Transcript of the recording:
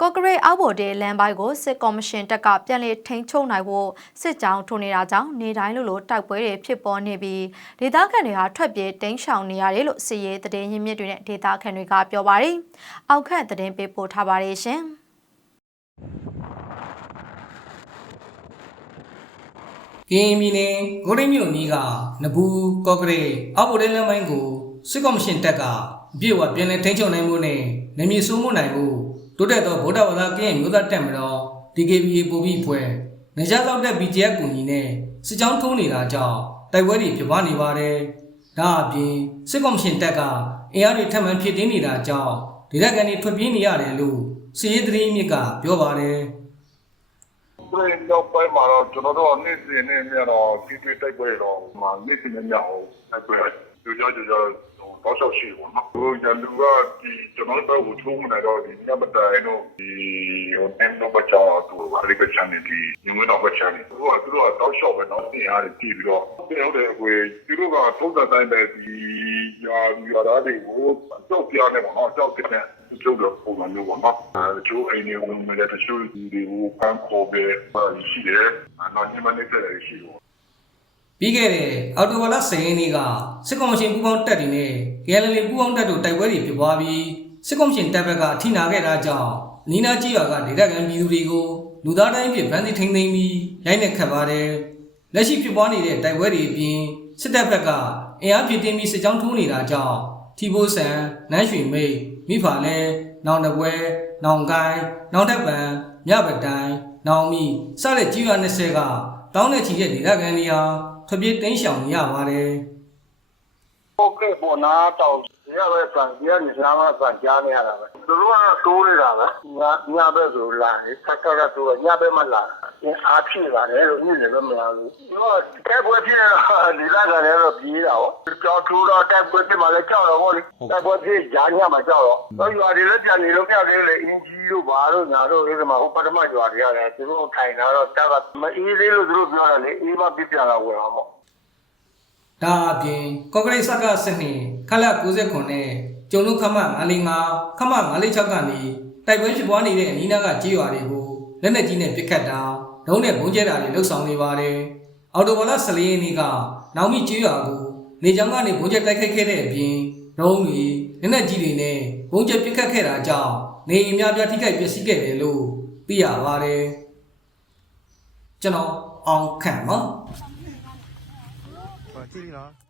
ကော့ကရိတ်အောက်ပေါ်တဲလမ်းပိုင်းကိုစစ်ကော်မရှင်တပ်ကပြန်လည်ထိန်းချုပ်နိုင်ဖို့စစ်ကြောင်းထိုးနေတာကြောင့်နေတိုင်းလိုလိုတိုက်ပွဲတွေဖြစ်ပေါ်နေပြီးဒေသခံတွေဟာထွက်ပြေးတိမ်းရှောင်နေရတယ်လို့စစ်ရေးသတင်းရင်းမြစ်တွေနဲ့ဒေသခံတွေကပြောပါတယ်။အောက်ခန့်သတင်းပေးပို့ထားပါတယ်ရှင်။ကရင်ပြည်နယ်ဂိုရိမြို့နီးကနဘူးကော့ကရိတ်အောက်ပေါ်တဲ့လမ်းပိုင်းကိုစစ်ကော်မရှင်တပ်ကအပြည့်အဝပြန်လည်ထိန်းချုပ်နိုင်မှုနဲ့နေမြေစိုးမှုနိုင်မှု တိုးတက်သောဗုဒ္ဓဘာသာကရင်မျိုးသားတက်မတော် DKBA ပူပြီးဖွဲ့နေကြတော့တဲ့ BGF ကူညီနဲ့စစ်ကြောင်းထိုးနေတာကြောင့်တိုက်ပွဲတွေဖြစ်ပွားနေပါတယ်။ဒါအပြင်စစ်ကော်မရှင်တပ်ကအင်အားတွေထပ်မံဖြစ်တင်းနေတာကြောင့်ဒေသခံတွေထွက်ပြေးနေရတယ်လို့စစ်ရေးသတင်းမြစ်ကပြောပါတယ်။ပြည့်တော့ပိုင်းမှာတော့ကျွန်တော်တို့နေ့စဉ်နဲ့မြတော့ဒီတွေ့တိုက်ပွဲတော့မှာနေ့စဉ်နဲ့မြအောင်တိုက်ပွဲကြိုကြကြကြတော့ဆောက်ရှိပါတော့။ဟိုရလူကဒီ ကျွန်တော်တို့ကိုထုံးနေတော့ဒီညမတိုင်တော့ဒီဟိုအန်တော့ပတ်ချောင်းတော့အရိကချန်နေဒီညဝင်တော့ပတ်ချန်နေသူကသူတို့ကတော့ရှော့ပဲတော့တင်ရတယ်တည်ပြီးတော့ပြောတယ်ကိုသူတို့ကထုံးတဲ့တိုင်းပဲဒီရာရာသားတွေကိုကြောက်ပြနေပါတော့ကြောက်ပြနေကျုပ်တော့ပုံမှန်မျိုးပါနော်အဲကျိုးအိမ်နေဝင်မဲ့တချို့ဒီတွေကိုပန်းခေါ်ပဲရှိတယ်နောက်ညမနေတဲ့ရှိတော့ပြီးခဲ့တဲ့အော်တိုဝါလာ10ရက်နေ့ကစစ်ကောင်ရှင်ပူးပေါင်းတပ်တွေနဲ့ KLL ပူးပေါင်းတပ်တို့တိုက်ပွဲတွေဖြစ်ပွားပြီး စစ်ကောင်ရှင်တပ်ဘက်ကအထိနာခဲ့တာကြောင့်နီနာကြီးရွာကဒေသခံပြည်သူတွေကိုလူသားတိုင်းဖြစ်ဗန်းစီထိန်သိမ်းပြီးရိုက်နှက်ခတ်ပါတယ်။လက်ရှိဖြစ်ပွားနေတဲ့တိုက်ပွဲတွေအပြင်စစ်တပ်ဘက်ကအင်အားဖြစ်တင်းပြီးစစ်ကြောင်းထိုးနေတာကြောင့်ထီဘိုးဆန်နန်းရွှေမိတ်မိဖာလဲနောင်တပွဲနောင်ကိုင်းနောင်ထက်ပံမြပတိုင်းနောင်မီစတဲ့ကြီးရွာ20ကတောင်းတဲ့ချီတဲ့ဒေသခံတွေဟာထွက်ပြေးတိမ်းရှောင်နေရပါတယ် ဟုတ်ကဲ့ပေါ်နာတော့ရပဲစံပြနေစားမှစံကြားနေရတာပဲသူတို့ကတိုးနေတာပဲညညဘက်ဆိုလာတယ်ဆက်ဆက်တော့ညဘက်မှလာအားဖြည့်လာတယ်လို့ညနေပဲမလာဘူးသူကတက်ပွဲဖြစ်တော့ဒီလာကြတယ်တော့ပြေးတာဟောကြောက်ထိုးတော့တက်ပွဲဖြစ်မှလည်းကြောက်တော့ဟောတက်ပွဲဖြစ်ညာညမှာကြောက်တော့တော့ရွာတွေလည်းပြန်နေလို့ပြတယ်လေအင်ကြီးတို့ဘာလို့ညာတို့ဒီမှာဟိုပထမရွာတွေရတယ်သူတို့ထိုင်တာတော့တက်ကမအေးသေးလို့သူတို့ပြောတယ်လေအေးမပြပြန်လာဝင်အောင်ပေါ့ ဒါအပြင်ကော့ကရိတ်စကစနစ်ခလ69နဲ့ကျုံတို့ခမ945ခမ946ကနေတိုက်ပွဲဖြစ်ပွားနေတဲ့အနီးနားကကြေးရွာတွေကိုလက်နက်ကြီးနဲ့ပစ်ခတ်တာဒုံးနဲ့ဘုံကျဲတာတွေလှုပ်ဆောင်နေပါတယ်။အော်တိုဘာလ14ရက်နေ့ကနောင်မီကြေးရွာကိုနေကြောင်ကနေဘုံကျဲတိုက်ခိုက်ခဲ့တဲ့အပြင်ဒုံးတွေလက်နက်ကြီးတွေနဲ့ဘုံကျဲပစ်ခတ်ခဲ့တာကြောင့်နေအိမ်များပြားထိခိုက်ပျက်စီးခဲ့တယ်လို့သိရပါတယ်။ကျွန်တော်အောင်ခန့်ပါ ဟောကြည့်ပြီနော်